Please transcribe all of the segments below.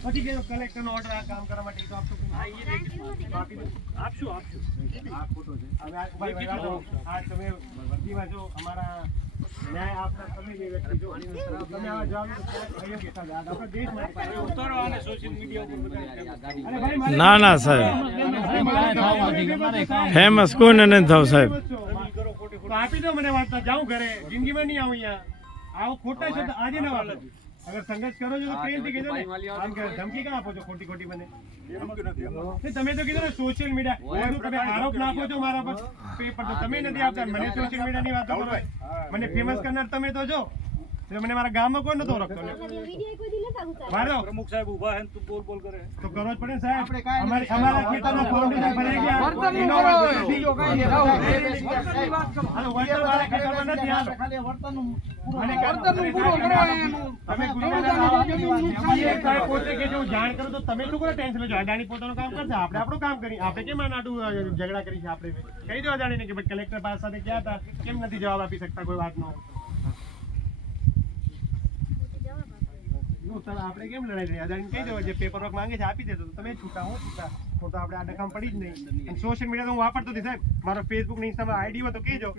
પછી કે કલેક્ટરનો ઓર્ડર આ કામ કરવા માટે તો આપતો આપશું આ ફોટો છે હવે આ તમે વર્દીમાં જો અમારા ન્યાય આપતા તમે જે વ્યક્તિ જો તમે આ જવાબ સહયોગ હતા આપણા દેશ માટે ઉતારો અને સોશિયલ મીડિયા ઉપર બધા ના ના સાહેબ ફેમસ કોઈને નથી થાવ સાહેબ તો આપી દો મને વાર્તા જાઉં ઘરે જિંદગીમાં નહીં આવું અહીંયા આવો ખોટા શબ્દ આજે ના વાપરો અગર સંઘર્ષ કરો છો તો પ્રેમથી કહેજો ને આમ કે ધમકી ક્યાં આપો છો ખોટી ખોટી મને તમે તો કીધું ને સોશિયલ મીડિયા તમે આરોપ નાખો છો મારા પર પેપર તો તમે નથી આપતા મને સોશિયલ મીડિયાની વાતો કરો મને ફેમસ કરનાર તમે તો જો મને મારા ગામમાં કોઈ નતો રાખતો પ્રમુખ સાહેબ ઉભા હે તું બોલ બોલ કરે તો કરો જ પડે સાહેબ અમારા ખેતરમાં ફાઉન્ડેશન ભરાઈ ગયા હાલો વર્તન વાળા ખેતરમાં નથી હાલો ખાલી વર્તનનું પૂરું કરો તમે પોતે કે જો જાણ કરો તો તમે શું કરો ટેન્શન લેજો અદાણી પોતાનું કામ કરશે આપણે આપણું કામ કરી આપણે કેમ આટલું ઝઘડા કરી છે આપણે કહી દો અદાણીને કે ભાઈ કલેક્ટર પાસે સાથે ગયા હતા કેમ નથી જવાબ આપી શકતા કોઈ વાતનો આપણે કેમ લડાઈ રહ્યા અદાણી કહી દો જે પેપર વર્ક માંગે છે આપી દેતો તમે છૂટા હું છૂટા તો આપણે આ ડકામ પડી જ નહીં અને સોશિયલ મીડિયા તો હું વાપરતો નથી સાહેબ મારો ફેસબુક ને ઇન્સ્ટામાં આઈડી હોય તો કહેજો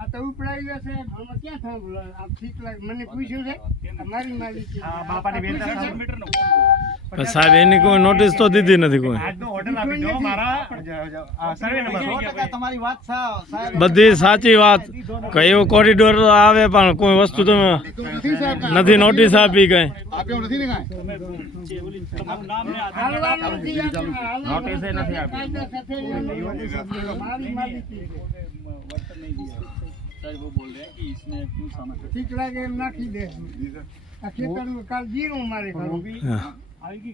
આ તો ઉપડાઈ ગયો છે આમાં ક્યાં થયું આપ ઠીક લાગે મને પૂછ્યું છે મારી માલિકી હા બાપાની બેન મીટર નો સાહેબ એની કોઈ નોટિસ તો દીધી નથી કોઈ આજનો ઓર્ડર આપી દો મારા સર્વે નંબર 100% તમારી વાત સાહેબ બધી સાચી વાત કયો કોરિડોર આવે પણ કોઈ વસ્તુ તમે નથી નોટિસ આપી કઈ આપ્યો નથી ને કાંઈ તમારું નામ ને આધાર નોટિસ નથી આપી મારી માલિકી वर्तन नहीं दिया सर वो बोल रहे हैं कि इसमें क्यों सामान ઠીક લાગે એમ નાખી દે આ ખેતરનું કાલ જીરું મારે ઘરું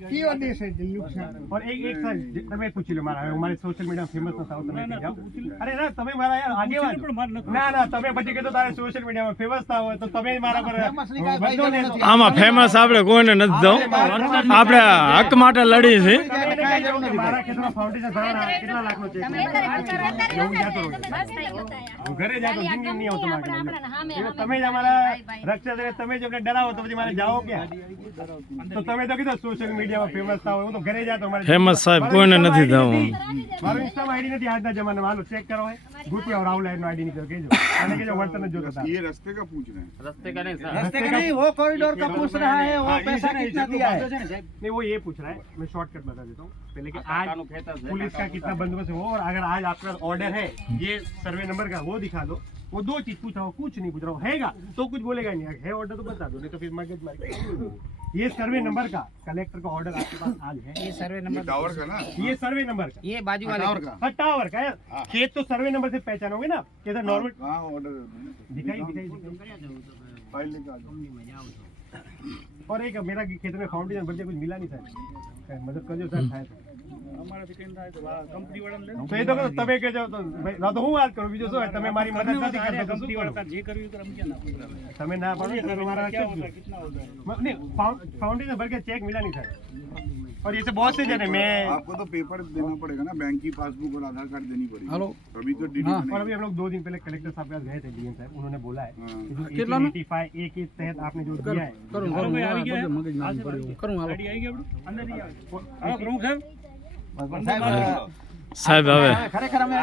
કયો દેશે નુકસાન और एक सर તમે પૂછી લો મારા અમારી સોશિયલ મીડિયા ફેમસ ન થાવ તમે કહી જાઓ અરે ના તમે મારા યાર આગેવાન ના ના તમે પછી કહેતો તારે સોશિયલ મીડિયામાં ફેમસ થાવ તો તમે મારા પર આમાં ફેમસ આપણે કોઈને નથી દઉં આપણે હક માટે લડી છે મારા ખેતરમાં ફાઉન્ડેશન ભરવાના કેટલા લાખનો ચેક હું જાતો હું ઘરે જાતો જિંદગી નહીં આવતો મારે તમે જ અમારા રક્ષા કરે તમે જ અમને ડરાવો તો પછી મારે જાઓ ક્યાં તો તમે તો કીધું સોશિયલ મીડિયામાં ફેમસ થાવ હું તો ઘરે જાતો મારે ફેમસ સાહેબ કોઈને નથી દઉં મારો ઇન્સ્ટામાં આઈડી નથી આજના જમાનામાં હાલો ચેક કરો ગુટિયા और राहुल लाइन आईडी निकल केजो आने के जो वर्तन जो था ये रास्ते का पूछ रहे हैं रास्ते का नहीं सर रास्ते का नहीं वो कॉरिडोर का पूछ रहा है वो पैसा कितना दिया है नहीं वो ये पूछ रहा है मैं शॉर्टकट बता देता हूँ पहले कि आज पुलिस का कितना बंदोबस्त है और अगर आज आपका ऑर्डर है ये सर्वे नंबर का वो दिखा दो वो दो चीज पूछ रहा हूँ कुछ नहीं पूछ रहा हूँ हैगा तो कुछ बोलेगा नहीं है ऑर्डर तो बता दो नहीं तो फिर मगज मार ये सर्वे नंबर का कलेक्टर का ऑर्डर आपके पास आज है ये सर्वे नंबर टावर का ना ये सर्वे नंबर का ये बाजू वाले टावर का हाँ टावर का यार खेत तो सर्वे नंबर से पहचानोगे ना कैसा नॉर्मल हाँ ऑर्डर दिखाई फाइल लेकर आ जाओ और एक मेरा खेत में फाउंडेशन भरते कुछ मिला नहीं सर मदद करજો સર થાય અમારા થી કઈ થાય તો કંપની વાળાને લે તો એ તો તમે કે જાવ તો ભાઈ તો હું વાત કરું બીજું શું તમે મારી મદદ નથી કરતા કંપની વાળા જે કર્યું તો અમે ક્યાં ના તમે ના પાડો તો તમારા क्या होगा कितना होगा नहीं फाउंडेशन भर के चेक मिला नहीं सर और ये से बहुत से जने मैं आपको तो पेपर देना पड़ेगा ना बैंक की पासबुक और आधार कार्ड देनी पड़ेगी हेलो तभी तो डीडी और अभी हम लोग 2 दिन पहले कलेक्टर साहब के पास गए थे डीएम साहब उन्होंने बोला है कि जो कितना में? 85 ए के तहत आपने जो दिया है करूं આવી ગયા करूं ગાડી આવી ગયા આપણું અંદર નહીં આવે પ્રમુખ સાહેબ સાહેબ હવે खरेखर અમે